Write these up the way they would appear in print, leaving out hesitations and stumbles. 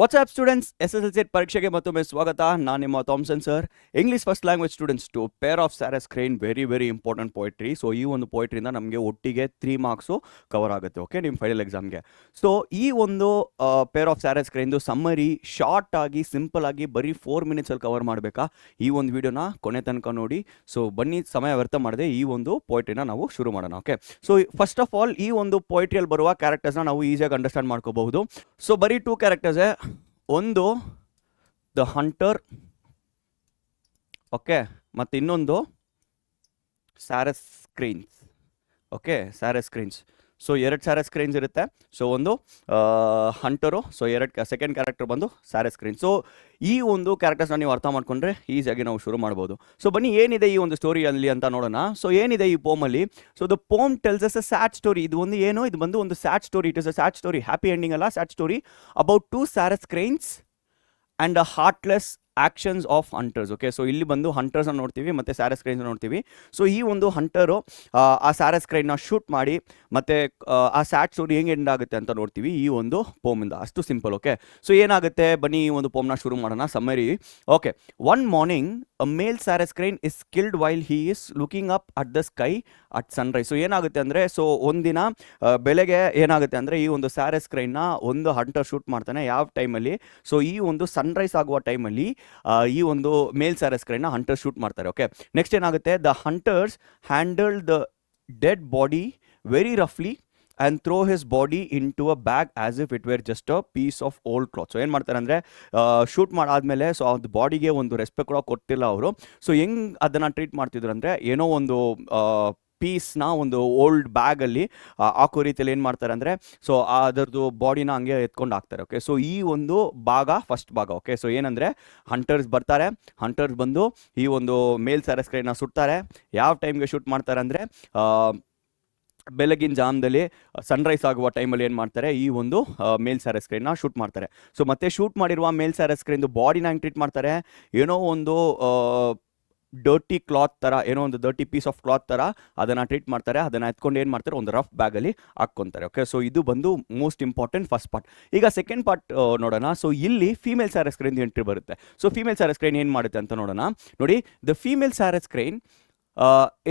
WhatsApp students SSLC ಪರೀಕ್ಷೆಗೆ ಮತ್ತೊಮ್ಮೆ ಸ್ವಾಗತ. ನಾನು ನಿಮ್ಮ Thomson sir. English first language students to pair of sarus crane very important poetry. So ಈ ಒಂದು ಪೋಯಿಟ್ರಿಯಿಂದ ನಮಗೆ ಒಟ್ಟಿಗೆ 3 ಮಾರ್ಕ್ಸು ಕವರ್ ಆಗುತ್ತೆ. ಓಕೆ, ನಿಮ್ಮ ಫೈನಲ್ ಎಕ್ಸಾಮ್ಗೆ. ಸೊ ಈ ಒಂದು ಪೇರ್ ಆಫ್ ಸ್ಯಾರಸ್ ಕ್ರೇನ್ದು ಸಮ್ಮರಿ ಶಾರ್ಟ್ ಆಗಿ ಸಿಂಪಲ್ ಆಗಿ ಬರೀ 4 ಮಿನಿಟ್ಸಲ್ಲಿ ಕವರ್ ಮಾಡಬೇಕಾ? ಈ ಒಂದು ವಿಡಿಯೋನ ಕೊನೆ ತನಕ ನೋಡಿ. ಸೊ ಬನ್ನಿ, ಸಮಯ ವ್ಯರ್ಥ ಮಾಡದೆ ಈ ಒಂದು ಪೋಯಿಟ್ರಿನ ನಾವು ಶುರು ಮಾಡೋಣ. Okay, so first of all ಈ ಒಂದು ಪೋಯಿಟ್ರಿಯಲ್ಲಿ ಬರುವ ಕ್ಯಾರೆಕ್ಟರ್ಸ್ನ ನಾವು ಈಸಿಯಾಗಿ ಅಂಡರ್ಸ್ಟ್ಯಾಂಡ್ ಮಾಡ್ಕೋಬಹುದು. ಸೊ ಬರೀ 2 ಕ್ಯಾರೆಕ್ಟರ್ಸೇ. ಒಂದು ದ ಹಂಟರ್, ಓಕೆ, ಮತ್ತು ಇನ್ನೊಂದು sarus cranes. Okay, sarus cranes. So 2 sarus cranes ಇರುತ್ತೆ. ಸೊ ಒಂದು ಹಂಟರು, ಸೊ ಸೆಕೆಂಡ್ ಕ್ಯಾರೆಕ್ಟರ್ ಬಂದು ಸ್ಯಾರಸ್ ಕ್ರೇನ್. ಸೊ ಈ ಒಂದು ಕ್ಯಾರೆಕ್ಟರ್ಸ್ನ ನೀವು ಅರ್ಥ ಮಾಡ್ಕೊಂಡ್ರೆ ಈಸಿಯಾಗಿ ನಾವು ಶುರು ಮಾಡ್ಬೋದು. ಸೊ ಬನ್ನಿ, ಏನಿದೆ ಈ ಒಂದು ಸ್ಟೋರಿಯಲ್ಲಿ ಅಂತ ನೋಡೋಣ. ಸೊ ಏನಿದೆ ಈ ಪೋಮಲ್ಲಿ? So the poem tells us a sad story. ಇದು ಒಂದು ಏನು? ಇದು ಬಂದು ಒಂದು sad story. It is a sad story, happy ending ಅಲ್ಲ, sad story about 2 sarus cranes and a heartless actions of hunters. Okay, so ಇಲ್ಲಿ ಬಂದು ಹಂಟರ್ಸ್ನ ನೋಡ್ತೀವಿ ಮತ್ತು ಸ್ಯಾರಸ್ ಕ್ರೈನ್ನ ನೋಡ್ತೀವಿ. ಸೊ ಈ ಒಂದು ಹಂಟರು ಆ ಸ್ಯಾರಸ್ ಕ್ರೈನ್ನ ಶೂಟ್ ಮಾಡಿ ಮತ್ತು ಆ ಸ್ಯಾಡ್ ಸ್ಟೋರಿ ಹೆಂಗೆ ಎಂಡ್ ಆಗುತ್ತೆ ಅಂತ ನೋಡ್ತೀವಿ ಈ ಒಂದು ಪೋಮಿಂದ. ಅಷ್ಟು ಸಿಂಪಲ್. ಓಕೆ, ಸೊ ಏನಾಗುತ್ತೆ ಬನ್ನಿ ಈ ಒಂದು ಪೋಮ್ನ ಶುರು ಮಾಡೋಣ. Summary. Okay, one morning a male sarus crane is killed while he is looking up at the sky at sunrise. So ಏನಾಗುತ್ತೆ ಅಂದರೆ, ಸೊ ಒಂದಿನ ಬೆಳಗ್ಗೆ ಏನಾಗುತ್ತೆ ಅಂದರೆ ಈ ಒಂದು ಸ್ಯಾರಸ್ ಕ್ರೈನ್ನ ಒಂದು ಹಂಟರ್ ಶೂಟ್ ಮಾಡ್ತಾನೆ. ಯಾವ ಟೈಮಲ್ಲಿ? ಸೊ ಈ ಒಂದು ಸನ್ರೈಸ್ ಆಗುವ ಟೈಮಲ್ಲಿ ಈ ಒಂದು ಮೇಲ್ ಸ್ಯಾರಸ್ ಕ್ರೈನ್ನ ಹಂಟರ್ ಶೂಟ್ ಮಾಡ್ತಾರೆ. ಓಕೆ, ನೆಕ್ಸ್ಟ್ ಏನಾಗುತ್ತೆ? The hunters handle the dead body very ರಫ್ಲಿ and throw his body into a bag as if it were just a piece of old cloth. So ಏನು ಮಾಡ್ತಾರೆ ಅಂದರೆ, shoot ಮಾಡಾದ್ಮೇಲೆ so ಅದು ಬಾಡಿಗೆ ಒಂದು ರೆಸ್ಪೆಕ್ಟ್ ಕೂಡ ಕೊಟ್ಟಿಲ್ಲ ಅವರು. ಸೊ ಹೆಂಗೆ ಅದನ್ನು ಟ್ರೀಟ್ ಮಾಡ್ತಿದ್ರು ಅಂದರೆ, ಏನೋ ಒಂದು ಪೀಸ್ನ ಒಂದು ಓಲ್ಡ್ ಬ್ಯಾಗಲ್ಲಿ ಹಾಕೋ ರೀತಿಯಲ್ಲಿ ಏನು ಮಾಡ್ತಾರೆ ಅಂದರೆ, ಸೊ ಅದರದ್ದು ಬಾಡಿನ ಹಂಗೆ ಎತ್ಕೊಂಡು ಹಾಕ್ತಾರೆ. ಓಕೆ, ಸೊ ಈ ಒಂದು ಫಸ್ಟ್ ಭಾಗ. ಓಕೆ, ಸೊ ಏನಂದರೆ ಹಂಟರ್ಸ್ ಬರ್ತಾರೆ, ಹಂಟರ್ಸ್ ಬಂದು ಈ ಒಂದು ಮೇಲ್ ಸ್ಯಾರಸ್ ಕ್ರೈನ್ನ ಸುಡ್ತಾರೆ. ಯಾವ ಟೈಮ್ಗೆ ಶೂಟ್ ಮಾಡ್ತಾರೆ ಅಂದರೆ, ಬೆಳಗಿನ ಜಾಮದಲ್ಲಿ ಸನ್ರೈಸ್ ಆಗುವ ಟೈಮಲ್ಲಿ ಏನು ಮಾಡ್ತಾರೆ, ಈ ಒಂದು ಮೇಲ್ ಸ್ಯಾರಸ್ ಕ್ರೈನ್ನ ಶೂಟ್ ಮಾಡ್ತಾರೆ. ಸೊ ಮತ್ತೆ ಶೂಟ್ ಮಾಡಿರುವ ಮೇಲ್ ಸ್ಯಾರಸ್ ಕ್ರೈನ್ದು ಬಾಡಿನ ಹೆಂಗೆ ಟ್ರೀಟ್ ಮಾಡ್ತಾರೆ? ಏನೋ ಒಂದು ಡರ್ಟಿ ಕ್ಲಾತ್ ಥರ, ಏನೋ ಒಂದು ಡರ್ಟಿ ಪೀಸ್ ಆಫ್ ಕ್ಲಾತ್ ಥರ ಅದನ್ನು ಟ್ರೀಟ್ ಮಾಡ್ತಾರೆ. ಅದನ್ನು ಎತ್ಕೊಂಡು ಏನು ಮಾಡ್ತಾರೆ, ಒಂದು ರಫ್ ಬ್ಯಾಗಲ್ಲಿ ಹಾಕ್ಕೊತಾರೆ. ಓಕೆ, ಸೊ ಇದು ಬಂದು ಮೋಸ್ಟ್ ಇಂಪಾರ್ಟೆಂಟ್ ಫಸ್ಟ್ ಪಾರ್ಟ್. ಈಗ ಸೆಕೆಂಡ್ ಪಾರ್ಟ್ ನೋಡೋಣ. ಸೊ ಇಲ್ಲಿ ಫೀಮೇಲ್ ಸ್ಯಾರಸ್ ಕ್ರೈನ್ ಎಂಟ್ರಿ ಬರುತ್ತೆ. ಸೊ ಫೀಮೇಲ್ ಸ್ಯಾರಸ್ ಕ್ರೈನ್ ಏನು ಮಾಡುತ್ತೆ ಅಂತ ನೋಡೋಣ. ನೋಡಿ, the female sarus crane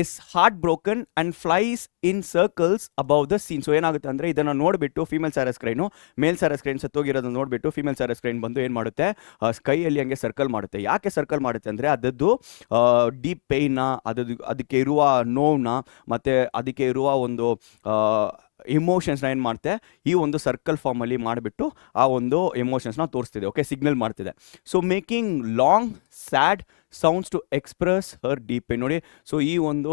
is heartbroken and flies in circles above the scene. So ಏನಾಗುತ್ತೆ ಅಂದರೆ, ಇದನ್ನು ನೋಡಿಬಿಟ್ಟು female sarus crane male sarus crane ಸತ್ತೋಗಿರೋದನ್ನು ನೋಡಿಬಿಟ್ಟು ಫೀಮೇಲ್ ಸ್ಯಾರಸ್ ಕ್ರೈನ್ ಬಂದು ಏನು ಮಾಡುತ್ತೆ, ಸ್ಕೈಯಲ್ಲಿ ಹಂಗೆ ಸರ್ಕಲ್ ಮಾಡುತ್ತೆ. ಯಾಕೆ ಸರ್ಕಲ್ ಮಾಡುತ್ತೆ ಅಂದರೆ, ಅದದ್ದು ಡೀಪ್ ಪೇಯ್ನ, ಅದಕ್ಕೆ ಇರುವ ನೋವನ್ನ ಮತ್ತು ಅದಕ್ಕೆ ಇರುವ ಒಂದು ಎಮೋಷನ್ಸ್ನ ಏನು ಮಾಡುತ್ತೆ, ಈ ಒಂದು ಸರ್ಕಲ್ ಫಾರ್ಮಲ್ಲಿ ಮಾಡಿಬಿಟ್ಟು ಆ ಒಂದು ಎಮೋಷನ್ಸ್ನ ತೋರಿಸ್ತಿದೆ. ಓಕೆ, ಸಿಗ್ನಲ್ ಮಾಡ್ತಿದೆ. So making long sad sounds to express her deep pain. ನೋಡಿ, ಸೊ ಈ ಒಂದು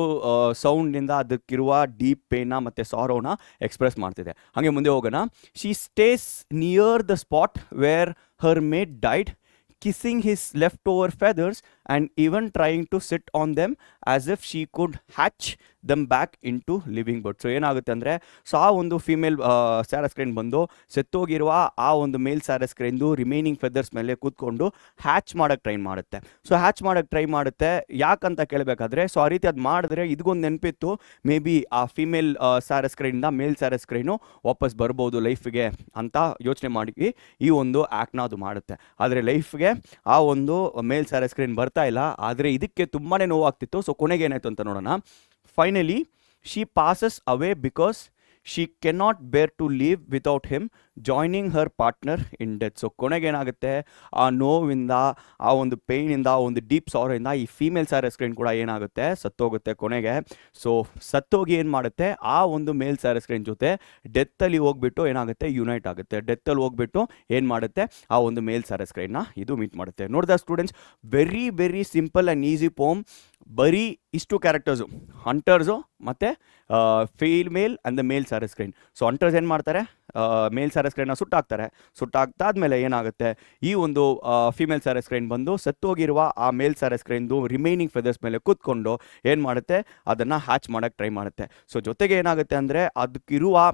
ಸೌಂಡ್ನಿಂದ ಅದಕ್ಕಿರುವ ಡೀಪ್ ಪೇನ್ನ ಮತ್ತು ಸಾರೋನ ಎಕ್ಸ್ಪ್ರೆಸ್ ಮಾಡ್ತಿದೆ. ಹಾಗೆ ಮುಂದೆ ಹೋಗೋಣ. She stays near the spot wear Har made died, kissing his leftover feathers and even trying to sit on them as if she could hatch them back into living birds. So ಏನಾಗುತ್ತೆ ಅಂದರೆ, so ಆ ಒಂದು female sarus crane ಬಂದು ಸೆತ್ತೋಗಿರುವ ಆ ಒಂದು male ಸ್ಯಾರಸ್ ಕ್ರೈನ್ದು remaining feathers ಮೇಲೆ ಕೂತ್ಕೊಂಡು hatch ಮಾಡೋಕ್ಕೆ ಟ್ರೈ ಮಾಡುತ್ತೆ. ಸೊ ಹ್ಯಾಚ್ ಮಾಡೋಕ್ಕೆ ಟ್ರೈ ಮಾಡುತ್ತೆ. ಯಾಕಂತ ಕೇಳಬೇಕಾದ್ರೆ, ಸೊ ಆ ರೀತಿ ಅದು ಮಾಡಿದ್ರೆ ಇದಕ್ಕೊಂದು ನೆನಪಿತ್ತು, ಮೇ ಬಿ ಆ ಫೀಮೇಲ್ ಸ್ಯಾರಸ್ ಕ್ರೈನಿಂದ ಮೇಲ್ ಸ್ಯಾರಸ್ ಕ್ರೈನು ವಾಪಸ್ ಬರ್ಬೋದು ಲೈಫ್ಗೆ ಅಂತ ಯೋಚನೆ ಮಾಡಿ ಈ ಒಂದು ಆ್ಯಕ್ಟ್ನ ಅದು ಮಾಡುತ್ತೆ. ಆದರೆ ಲೈಫ್ಗೆ ಆ ಒಂದು ಮೇಲ್ ಸ್ಯಾರಸ್ ಕ್ರೈನ್ ಬರ್ತಾ ಇಲ್ಲ. ಆದರೆ ಇದಕ್ಕೆ ತುಂಬಾ ನೋವಾಗ್ತಿತ್ತು. ಸೊ ಕೊನೆಗೆ ಏನಾಯಿತು ಅಂತ ನೋಡೋಣ. Finally she passes away because she cannot bear to live without him joining her partner in death. So ಕೊನೆಗೇನಾಗುತ್ತೆ, ಆ ನೋವಿಂದ, ಆ ಒಂದು ಪೇಯ್ನಿಂದ, ಆ ಒಂದು ಡೀಪ್ ಸಾರೋಯಿಂದ ಈ ಫೀಮೇಲ್ ಸ್ಯಾರಸ್ ಕ್ರೈನ್ ಕೂಡ ಏನಾಗುತ್ತೆ, ಸತ್ತೋಗುತ್ತೆ ಕೊನೆಗೆ. ಸೊ ಸತ್ತೋಗಿ ಏನು ಮಾಡುತ್ತೆ, ಆ ಒಂದು ಮೇಲ್ ಸ್ಯಾರಸ್ ಕ್ರೈನ್ ಜೊತೆ ಡೆತ್ತಲ್ಲಿ ಹೋಗ್ಬಿಟ್ಟು ಏನಾಗುತ್ತೆ, ಯುನೈಟ್ ಆಗುತ್ತೆ. ಡೆತ್ತಲ್ಲಿ ಹೋಗ್ಬಿಟ್ಟು ಏನು ಮಾಡುತ್ತೆ, ಆ ಒಂದು ಮೇಲ್ ಸ್ಯಾರಸ್ ಕ್ರೈನ್ನ ಇದು ಮೀಟ್ ಮಾಡುತ್ತೆ. ನೋಡಿದ students, very simple and easy poem. ಬರೀ ಇಷ್ಟು ಕ್ಯಾರೆಕ್ಟರ್ಸು, ಹಂಟರ್ಸು ಮತ್ತು female and the male sarus crane. So hunters ಏನು ಮಾಡ್ತಾರೆ, ಮೇಲ್ ಸ್ಯಾರಸ್ ಕ್ರೈನ್ನ ಸುಟ್ಟಾಗ್ತಾದ್ಮೇಲೆ ಏನಾಗುತ್ತೆ, ಈ ಒಂದು ಫೀಮೇಲ್ ಸ್ಯಾರಸ್ ಕ್ರೈನ್ ಬಂದು ಸತ್ತೋಗಿರುವ ಆ ಮೇಲ್ ಸ್ಯಾರಸ್ ಕ್ರೈನ್ದು ರಿಮೈನಿಂಗ್ ಫೆದರ್ಸ್ ಮೇಲೆ ಕೂತ್ಕೊಂಡು ಏನು ಮಾಡುತ್ತೆ, ಅದನ್ನು ಹ್ಯಾಚ್ ಮಾಡೋಕ್ಕೆ ಟ್ರೈ ಮಾಡುತ್ತೆ. ಸೊ ಜೊತೆಗೆ ಏನಾಗುತ್ತೆ ಅಂದರೆ, ಅದಕ್ಕಿರುವ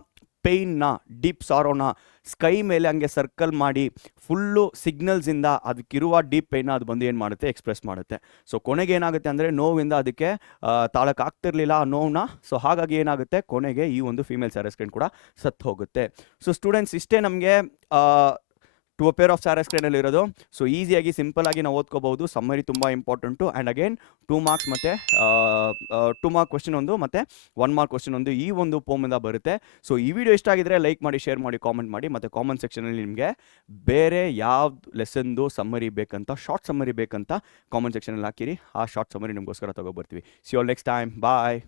ಪೇಯ್ನ, ಡೀಪ್ ಸಾರೋನ ಸ್ಕೈ ಮೇಲೆ ಹಂಗೆ ಸರ್ಕಲ್ ಮಾಡಿ ಫುಲ್ಲು ಸಿಗ್ನಲ್ಸಿಂದ ಅದಕ್ಕಿರುವ ಡೀಪ್ ಪೇಯ್ನ ಅದು ಬಂದು ಏನು ಮಾಡುತ್ತೆ, ಎಕ್ಸ್ಪ್ರೆಸ್ ಮಾಡುತ್ತೆ. ಸೊ ಕೊನೆಗೆ ಏನಾಗುತ್ತೆ ಅಂದರೆ, ನೋವಿಂದ ಅದಕ್ಕೆ ತಾಳಕ್ಕಾಗ್ತಿರ್ಲಿಲ್ಲ ಆ ನೋವನ್ನ. ಸೊ ಹಾಗಾಗಿ ಏನಾಗುತ್ತೆ, ಕೊನೆಗೆ ಈ ಒಂದು ಫೀಮೇಲ್ ಸ್ಯಾರಸ್ ಕ್ರೈನ್ ಕೂಡ ಸತ್ತು ಹೋಗುತ್ತೆ. ಸೊ ಸ್ಟೂಡೆಂಟ್ಸ್, ಇಷ್ಟೇ ನಮಗೆ two a pair of sarus ಸ್ಕ್ರೀನಲ್ಲಿ ಇರೋದು. ಸೊ ಈಸಿಯಾಗಿ ಸಿಂಪಲ್ ಆಗಿ ನಾವು ಓದ್ಕೋಬಹುದು. ಸಮ್ಮರಿ ತುಂಬ ಇಂಪಾರ್ಟೆಂಟು. ಆ್ಯಂಡ್ ಅಗೇನ್ 2 ಮಾರ್ಕ್ಸ್ ಮತ್ತು 2 ಮಾರ್ಕ್ ಕ್ವಶನ್ ಒಂದು ಮತ್ತು 1 ಮಾರ್ಕ್ ಕ್ವಶನ್ ಒಂದು ಈ ಒಂದು ಪೋಮಿಂದ ಬರುತ್ತೆ. ಸೊ ಈ ವಿಡಿಯೋ ಇಷ್ಟ ಆಗಿದ್ರೆ ಲೈಕ್ ಮಾಡಿ, ಶೇರ್ ಮಾಡಿ, ಕಾಮೆಂಟ್ ಮಾಡಿ, ಮತ್ತು ಕಾಮೆಂಟ್ ಸೆಕ್ಷನಲ್ಲಿ ನಿಮಗೆ ಬೇರೆ ಯಾವ್ದು ಲೆಸನ್ದು ಸಮ್ಮರಿ ಬೇಕಂತ, ಶಾರ್ಟ್ ಸಮ್ಮರಿ ಬೇಕಂತ ಕಾಮೆಂಟ್ ಸೆಕ್ಷನಲ್ಲಿ ಹಾಕಿರಿ. ಆ ಶಾರ್ಟ್ ಸಮ್ಮರಿ ನಿಮಗೋಸ್ಕರ ತೊಗೊಬರ್ತೀವಿ. See you all next time. Bye.